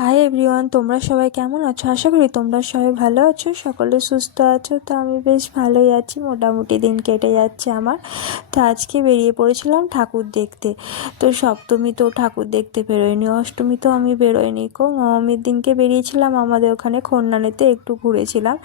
Hi everyone, তোমরা সবাই কেমন আছো? আশা করি তোমরা সবাই ভালো আছো, সকলে সুস্থ আছো। তো আমি বেশ ভালোই আছি, মোটামুটি দিন কেটে যাচ্ছে আমার। তো আজকে বেরিয়ে পড়েছিলাম ঠাকুর দেখতে। তো সপ্তমী তো ঠাকুর দেখতে বেরোয়নি, অষ্টমী তো আমি বেরোয়নি কো, নবমীর দিনকে বেরিয়েছিলাম আমাদের ওখানে খন্নানেতে একটু ঘুরেছিলাম।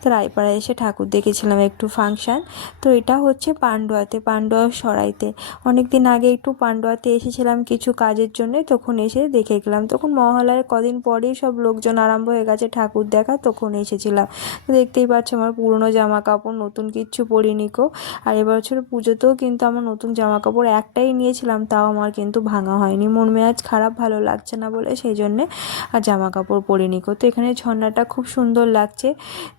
তো রায়পাড়ায় এসে ঠাকুর দেখেছিলাম, একটু ফাংশান। তো এটা হচ্ছে পান্ডুয়াতে, পান্ডুয়া সরাইতে। অনেক দিন আগে একটু পান্ডুয়াতে এসেছিলাম কিছু কাজের জন্য, তখন এসে দেখে গেলাম। তখন মহালয়ার কদিন পরেই সব লোকজন আরম্ভ হয়ে গেছে ঠাকুর দেখা, তখন এসেছিলাম। তো দেখতেই পাচ্ছ আমার পুরনো জামা কাপড়, নতুন কিচ্ছু পরিনি কো। আর এবছর পুজোতেও কিন্তু আমার নতুন জামা কাপড় একটাই নিয়েছিলাম, তাও আমার কিন্তু ভাঙা হয়নি। মন মেজাজ খারাপ, ভালো লাগছে না বলে সেই জন্যে আর জামা কাপড় পরিনি কো। তো এখানে ঝর্ণাটা খুব সুন্দর লাগছে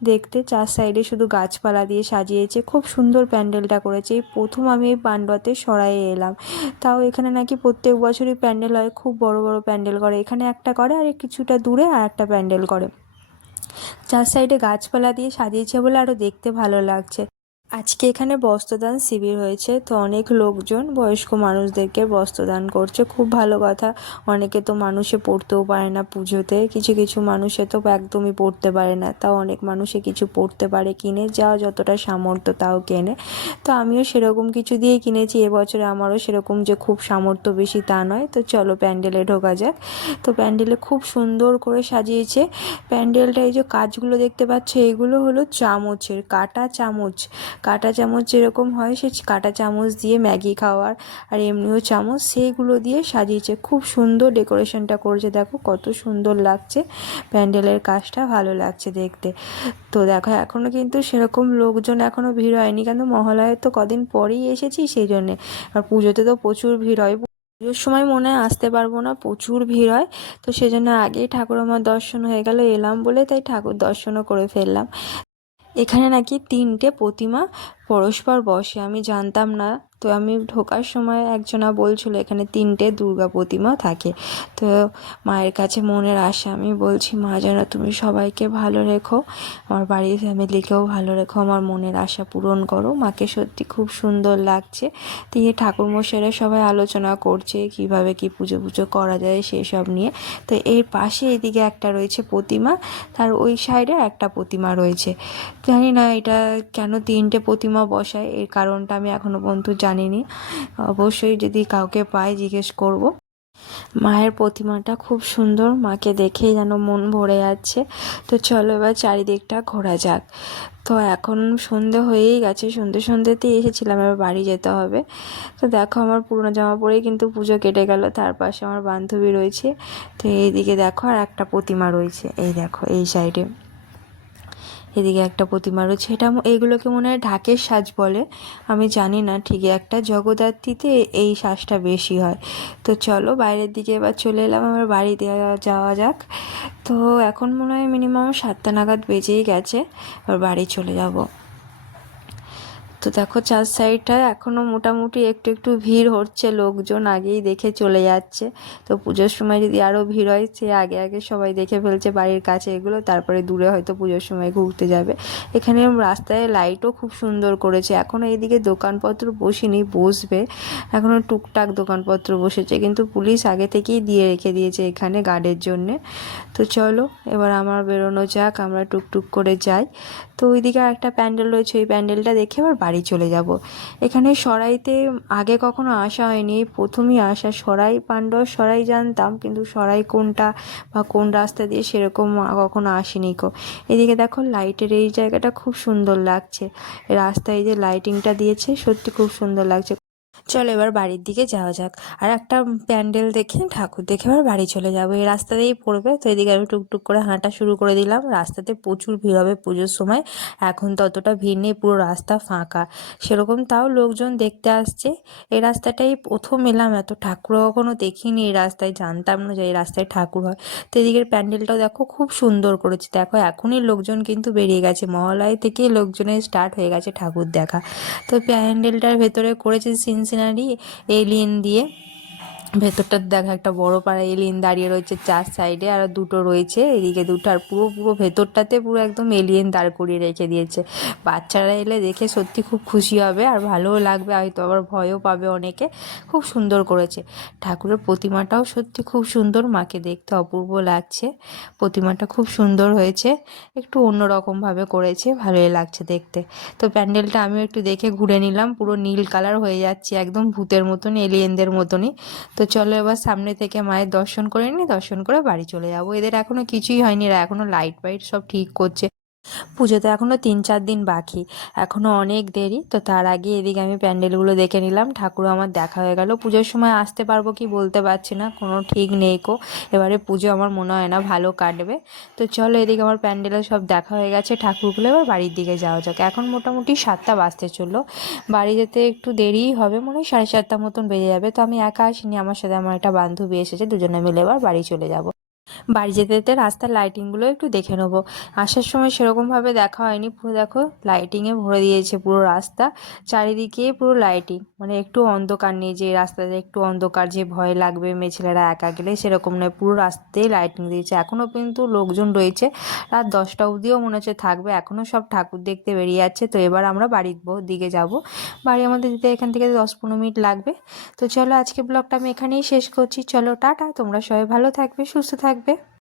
দেখতে, চার সাইডে শুধু গাছপালা দিয়ে সাজিয়েছে, খুব সুন্দর প্যান্ডেলটা করেছে। এই প্রথম আমি এই পান্ডুয়াতে সরাইয়ে এলাম। তাও এখানে নাকি প্রত্যেক বছরই প্যান্ডেল হয়, খুব বড় বড় প্যান্ডেল করে। এখানে একটা করে আর কিছুটা দূরে আর একটা প্যান্ডেল করে। চার সাইডে গাছপালা দিয়ে সাজিয়েছে বলে আরও দেখতে ভালো লাগছে। আজকে এখানে বস্ত্রদান শিবির হয়েছে, তো অনেক লোকজন বয়স্ক মানুষদেরকে বস্ত্রদান করছে, খুব ভালো কথা। অনেকে তো মানুষে পড়তেও পারে না পুজোতে, কিছু কিছু মানুষে তো একদমই পড়তে পারে না, তাও অনেক মানুষে কিছু পড়তে পারে, কিনে যা যতটা সামর্থ্য তাও কেনে। তো আমিও সেরকম কিছু দিয়েই কিনেছি এবছরে, আমারও সেরকম যে খুব সামর্থ্য বেশি তা নয়। তো চলো প্যান্ডেলে ঢোকা যাক। তো প্যান্ডেলে খুব সুন্দর করে সাজিয়েছে প্যান্ডেলটা। এই যে কাজগুলো দেখতে পাচ্ছ, এগুলো হলো চামচের, কাটা চামচ। কাঁটা চামচ যেরকম হয়, সে কাঁটা চামচ দিয়ে ম্যাগি খাওয়ার আর এমনিও চামচ, সেইগুলো দিয়ে সাজিয়েছে। খুব সুন্দর ডেকোরেশনটা করেছে, দেখো কত সুন্দর লাগছে। প্যান্ডেলের কাজটা ভালো লাগছে দেখতে। তো দেখো এখনও কিন্তু সেরকম লোকজন এখনও ভিড় হয়নি, কেন মহালয়ার তো কদিন পরেই এসেছি সেই জন্যে। আর পুজোতে তো প্রচুর ভিড় হয়, পুজোর সময় মনে হয় আসতে পারবো না, প্রচুর ভিড় হয়। তো সেজন্য আগেই ঠাকুর আমার দর্শন হয়ে গেল, এলাম বলে তাই ঠাকুর দর্শনও করে ফেললাম। এখানে নাকি 3টে প্রতিমা পরস্পর বসে, আমি জানতাম না। তো আমি ঢোকার সময় একজনা বলছিল এখানে 3টে দুর্গা প্রতিমা থাকে। তো মায়ের কাছে মনের আশা, আমি বলছি মা যেন তুমি সবাইকে ভালো রেখো, আমার বাড়ির ফ্যামিলিকেও ভালো রেখো, আমার মনের আশা পূরণ করো। মাকে সত্যি খুব সুন্দর লাগছে। তো এই ঠাকুরমশাইরা সবাই আলোচনা করছে কিভাবে কি পুজো পুজো করা যায় সেই সব নিয়ে। তো এর পাশে এদিকে একটা রয়েছে প্রতিমা, তার ওই সাইডে একটা প্রতিমা রয়েছে। জানি না এটা কেন 3টে প্রতিমা বসায়, এর কারণটা আমি এখনও পর্যন্ত জানিনি। অবশ্যই যদি কাউকে পাই জিজ্ঞেস করব। মায়ের প্রতিমাটা খুব সুন্দর, মাকে দেখেই যেন মন ভরে যাচ্ছে। তো চলো এবার চারিদিকটা ঘোরা যাক। তো এখন সন্ধে হয়েই গেছে, সন্ধেতেই এসেছিলাম, এবার বাড়ি যেতে হবে। তো দেখো আমার পুরনো জামা পরেই কিন্তু পুজো কেটে গেল। তার পাশে আমার বান্ধবী রয়েছে। তো এইদিকে দেখো আর একটা প্রতিমা রয়েছে, এই দেখো এই সাইডে এদিকে একটা প্রতিমা রয়েছে। এটা এইগুলোকে মনে হয় ঢাকের সাজ বলে, আমি জানি না ঠিক। একটা জগদ্ধাত্রীতে এই সাজটা বেশি হয়। তো চলো বাইরের দিকে এবার চলে এলাম, আমার বাড়ি যাওয়া যাক। তো এখন মনে হয় মিনিমাম 7টা নাগাদ বেজেই গেছে, এবার বাড়ি চলে যাব। তো দেখো চার সাইডটায় এখনও মোটামুটি একটু একটু ভিড় হচ্ছে, লোকজন আগেই দেখে চলে যাচ্ছে। তো পুজোর সময় যদি আরও ভিড় হয়, সে আগে আগে সবাই দেখে ফেলছে বাড়ির কাছে এগুলো, তারপরে দূরে হয়তো পুজোর সময় ঘুরতে যাবে। এখানে রাস্তায় লাইটও খুব সুন্দর করেছে। এখনও এইদিকে দোকানপত্র বসেনি, বসবে। এখনও টুকটাক দোকানপত্র বসেছে, কিন্তু পুলিশ আগে থেকেই দিয়ে রেখে দিয়েছে এখানে গার্ডের জন্যে। তো চলো এবার আমার বেরোনো যাক, আমরা টুকটুক করে যাই। তো ওইদিকে একটা প্যান্ডেল রয়েছে, ওই প্যান্ডেলটা দেখে আবার বাড়ি চলে যাব। এখানে সরাইতে আগে কখনো আসা হয়নি, এই প্রথমই আসা। সরাই পান্ডব সরাই জানতাম, কিন্তু সরাই কোনটা বা কোন রাস্তা দিয়ে সেরকম কখনো আসেনি কো। এদিকে দেখো লাইটের এই জায়গাটা খুব সুন্দর লাগছে, রাস্তায় যে লাইটিংটা দিয়েছে সত্যি খুব সুন্দর লাগছে। চলো এবার বাড়ির দিকে যাওয়া যাক। আর একটা প্যান্ডেল দেখে ঠাকুর দেখে এবার বাড়ি চলে যাবো, এই রাস্তাতেই পড়বে। তো এদিকে আমি টুকটুক করে হাঁটা শুরু করে দিলাম। রাস্তাতে প্রচুর ভিড় হবে পুজোর সময়, এখন ততটা ভিড় নেই, পুরো রাস্তা ফাঁকা সেরকম, তাও লোকজন দেখতে আসছে। এই রাস্তাটাই প্রথম এলাম, এত ঠাকুর কখনো দেখিনি এই রাস্তায়, জানতাম না যে এই রাস্তায় ঠাকুর হয়। তো এদিকের প্যান্ডেলটাও দেখো খুব সুন্দর করেছে। দেখো এখনই লোকজন কিন্তু বেরিয়ে গেছে, মহালয়া থেকেই লোকজনের স্টার্ট হয়ে গেছে ঠাকুর দেখা। তো প্যান্ডেলটার ভেতরে করেছে সিনসিনারি এলিয়েন দিয়ে, ভেতরটা দেখা একটা বড় পাড়া এলিয়েন দাঁড়িয়ে রয়েছে, চার সাইডে আর দুটো রয়েছে, এদিকে দুটো, আর পুরো পুরো ভেতরটাতে পুরো একদম এলিয়েন দাঁড় করিয়ে রেখে দিয়েছে। বাচ্চারা এলে দেখে সত্যি খুব খুশি হবে আর ভালোও লাগবে, হয়তো আবার ভয়ও পাবে অনেকে। খুব সুন্দর করেছে। ঠাকুরের প্রতিমাটাও সত্যি খুব সুন্দর, মাকে দেখতে অপূর্ব লাগছে। প্রতিমাটা খুব সুন্দর হয়েছে, একটু অন্যরকমভাবে করেছে, ভালোই লাগছে দেখতে। তো প্যান্ডেলটা আমিও একটু দেখে ঘুরে নিলাম, পুরো নীল কালার হয়ে যাচ্ছে, একদম ভূতের মতন, এলিয়েনদের মতনই। তো চলো এবার সামনে থেকে মায়ের দর্শন করে নিই, দর্শন করে বাড়ি চলে যাবো। এদের এখনো কিছুই হয়নি, এরা এখনো লাইট ফাইট সব ঠিক করছে। পুজোতে এখনও 3-4 দিন বাকি, এখনও অনেক দেরি। তো তার আগে এদিকে আমি প্যান্ডেলগুলো দেখে নিলাম, ঠাকুরও আমার দেখা হয়ে গেল। পুজোর সময় আসতে পারবো কি বলতে পারছি না, কোনো ঠিক নেই কো। এবারে পুজো আমার মনে হয় না ভালো কাটবে। তো চলো এদিকে আমার প্যান্ডেলে সব দেখা হয়ে গেছে, ঠাকুরগুলো এবার বাড়ির দিকে যাওয়া যাক। এখন মোটামুটি 7টা বাজতে চললো, বাড়ি যেতে একটু দেরিই হবে, মনে হয় 7:30 মতন বেজে যাবে। তো আমি একা আসিনি, আমার সাথে আমার একটা বান্ধবী এসেছে, দুজনে মিলে এবার বাড়ি চলে যাব। বাড়ি যেতে যেতে রাস্তার লাইটিংগুলো একটু দেখে নেবো। আসার সময় সেরকমভাবে দেখা হয়নি, পুরো দেখো লাইটিংয়ে ভরে দিয়েছে পুরো রাস্তা, চারিদিকে পুরো লাইটিং, মানে একটু অন্ধকার নেই যে রাস্তাতে একটু অন্ধকার যে ভয় লাগবে মেয়ে ছেলেরা একা গেলে, সেরকম নয়, পুরো রাস্তাতেই লাইটিং দিয়েছে। এখনও কিন্তু লোকজন রয়েছে, রাত 10টা অবধিও মনে হচ্ছে থাকবে, এখনও সব ঠাকুর দেখতে বেরিয়ে যাচ্ছে। তো এবার আমরা বাড়ির দিকে যাব। বাড়ি আমাদের দিতে এখান থেকে 10-15 মিনিট লাগবে। তো চলো আজকে ব্লগটা আমি এখানেই শেষ করছি, চলো টাটা, তোমরা সবাই ভালো থাকবে, সুস্থ থাকবে।